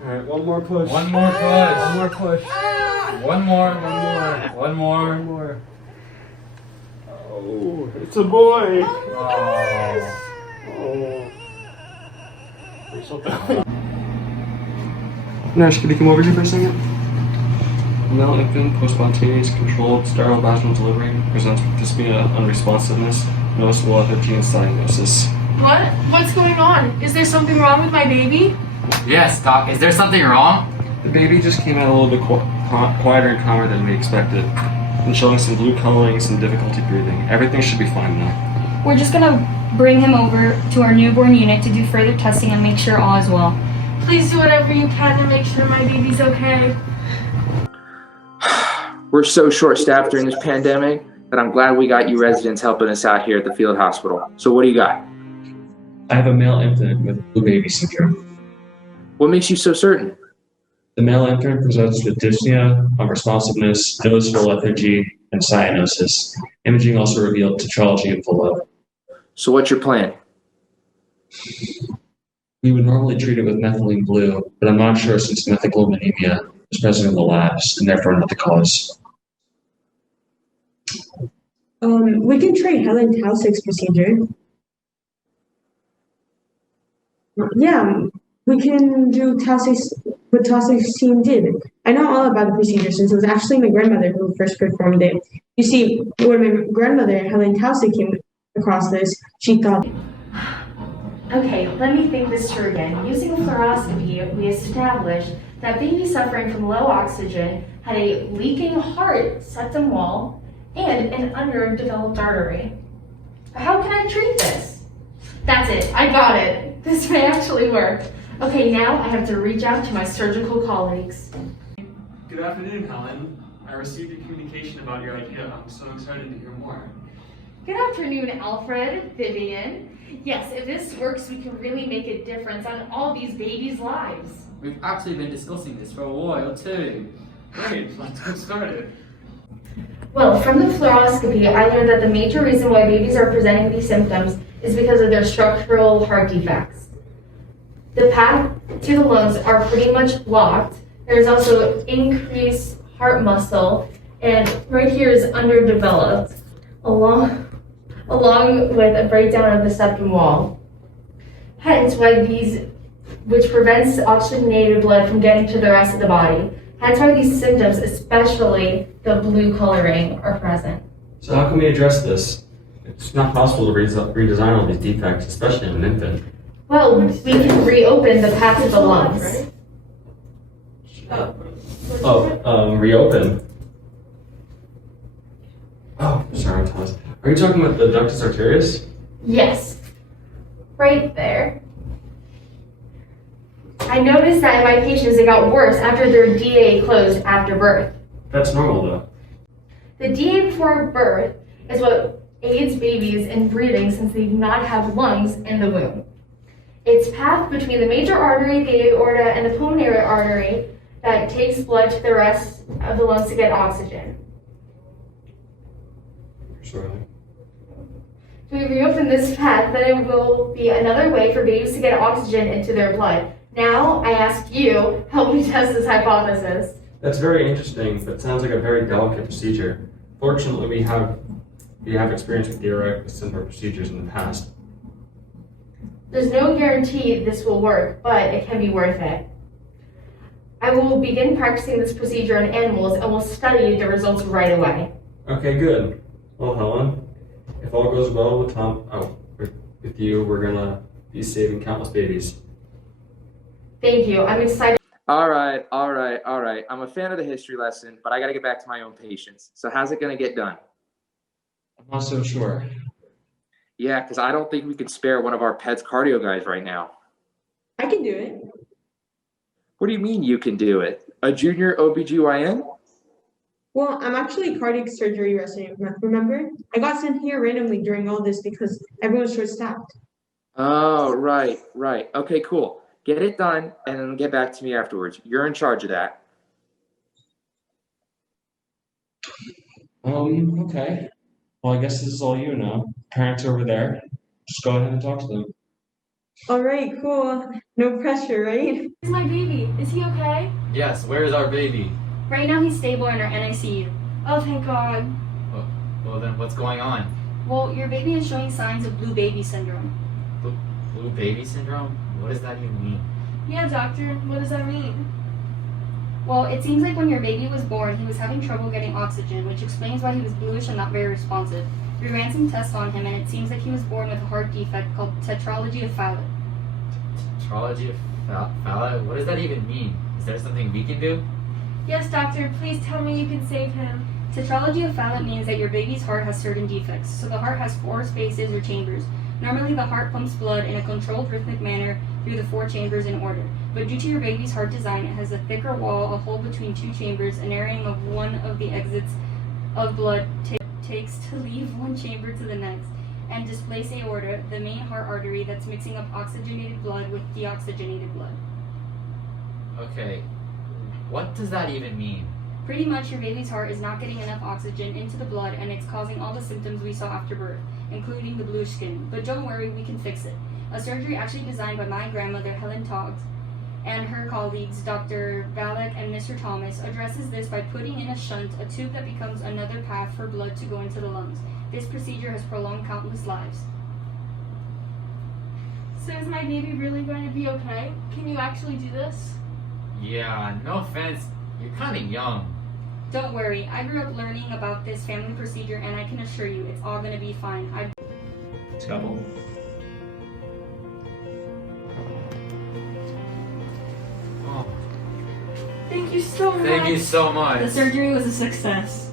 Alright, one more push. One more push. One more push. One more. One more. One more. One more. Oh, it's a boy. Oh. Oh. Nurse, can you come over here for a second? Male infant, post-spontaneous, controlled, sterile vaginal delivery, presents with dyspnea, unresponsiveness, noticeable lethargy, and cyanosis. What? What's going on? Is there something wrong with my baby? Yes, Doc. Is there something wrong? The baby just came out a little bit quieter and calmer than we expected, and showing some blue coloring, some difficulty breathing. Everything should be fine now. We're just gonna bring him over to our newborn unit to do further testing and make sure all is well. Please do whatever you can to make sure my baby's okay. We're so short-staffed during this pandemic that I'm glad we got you residents helping us out here at the field hospital. So what do you got? I have a male infant with blue baby syndrome. What makes you so certain? The male infant presents with dyspnea, unresponsiveness, noticeable lethargy, and cyanosis. Imaging also revealed tetralogy and full level. So what's your plan? We would normally treat it with methylene blue, but I'm not sure since methylglobinaemia is present in the labs and therefore not the cause. We can try Helen Tausig's procedure. Yeah, we can do Tausig's, what Tausig's team did. I know all about the procedure since it was actually my grandmother who first performed it. You see, when my grandmother, Helen Tausig, came across this, she thought, Okay, let me think this through again. Using a fluoroscopy, we established that baby suffering from low oxygen had a leaking heart septum wall and an underdeveloped artery. How can I treat this? That's it, I got it. This may actually work. Okay, now I have to reach out to my surgical colleagues. Good afternoon, Helen. I received a communication about your idea. I'm so excited to hear more. Good afternoon, Alfred, Vivian. Yes, if this works, we can really make a difference on all these babies' lives. We've actually been discussing this for a while too. Great, let's get started. Well, from the fluoroscopy, I learned that the major reason why babies are presenting these symptoms is because of their structural heart defects. The path to the lungs are pretty much blocked. There's also increased heart muscle, and right here is underdeveloped, along with a breakdown of the septum wall. Hence why which prevents oxygenated blood from getting to the rest of the body. Hence why these symptoms, especially the blue coloring, are present. So how can we address this? It's not possible to redesign all these defects, especially in an infant. Well, we can reopen the path to the lungs. Reopen. Oh, sorry, Thomas. Are you talking about the ductus arterius? Yes, right there. I noticed that in my patients it got worse after their DA closed after birth. That's normal though. The DA before birth is what aids babies in breathing since they do not have lungs in the womb. It's path between the major artery, the aorta, and the pulmonary artery that takes blood to the rest of the lungs to get oxygen. Sorry. If we reopen this path, then it will be another way for babies to get oxygen into their blood. Now, I ask you, help me test this hypothesis. That's very interesting, but sounds like a very delicate procedure. Fortunately, we have experience with theoretic similar procedures in the past. There's no guarantee this will work, but it can be worth it. I will begin practicing this procedure on animals and will study the results right away. Okay, good. Well, Helen, if all goes well with with you, we're gonna be saving countless babies. Thank you. I'm excited. All right. I'm a fan of the history lesson, but I got to get back to my own patients. So how's it going to get done? I'm not so sure. Yeah, because I don't think we can spare one of our pets cardio guys right now. I can do it. What do you mean you can do it? A junior OBGYN? Well, I'm actually a cardiac surgery resident, remember? I got sent here randomly during all this because everyone's short-staffed. Oh, right. Okay, cool. Get it done and then get back to me afterwards. You're in charge of that. Okay. Well, I guess this is all you now. Parents over there. Just go ahead and talk to them. All right, cool. No pressure, right? Where's my baby? Is he okay? Yes, where is our baby? Right now he's stable in our NICU. Oh, thank God. Well then, what's going on? Well, your baby is showing signs of blue baby syndrome. Blue baby syndrome? What does that even mean? Yeah, doctor. What does that mean? Well, it seems like when your baby was born, he was having trouble getting oxygen, which explains why he was bluish and not very responsive. We ran some tests on him, and it seems like he was born with a heart defect called tetralogy of Fallot. Tetralogy of Fallot? What does that even mean? Is there something we can do? Yes, doctor. Please tell me you can save him. Tetralogy of Fallot means that your baby's heart has certain defects. So the heart has 4 spaces or chambers. Normally, the heart pumps blood in a controlled rhythmic manner through the 4 chambers in order. But due to your baby's heart design, it has a thicker wall, a hole between 2 chambers, an area of one of the exits of blood takes to leave one chamber to the next, and displace aorta, the main heart artery that's mixing up oxygenated blood with deoxygenated blood. Okay, what does that even mean? Pretty much, your baby's heart is not getting enough oxygen into the blood, and it's causing all the symptoms we saw after birth, including the bluish skin. But don't worry, we can fix it. A surgery actually designed by my grandmother, Helen Toggs, and her colleagues, Dr. Valek and Mr. Thomas, addresses this by putting in a shunt, a tube that becomes another path for blood to go into the lungs. This procedure has prolonged countless lives. So is my baby really going to be okay? Can you actually do this? Yeah, no offense, you're kinda young. Don't worry, I grew up learning about this family procedure, and I can assure you, it's all gonna be fine. Scalpel. Oh, Thank you so much. thank you so much. The surgery was a success.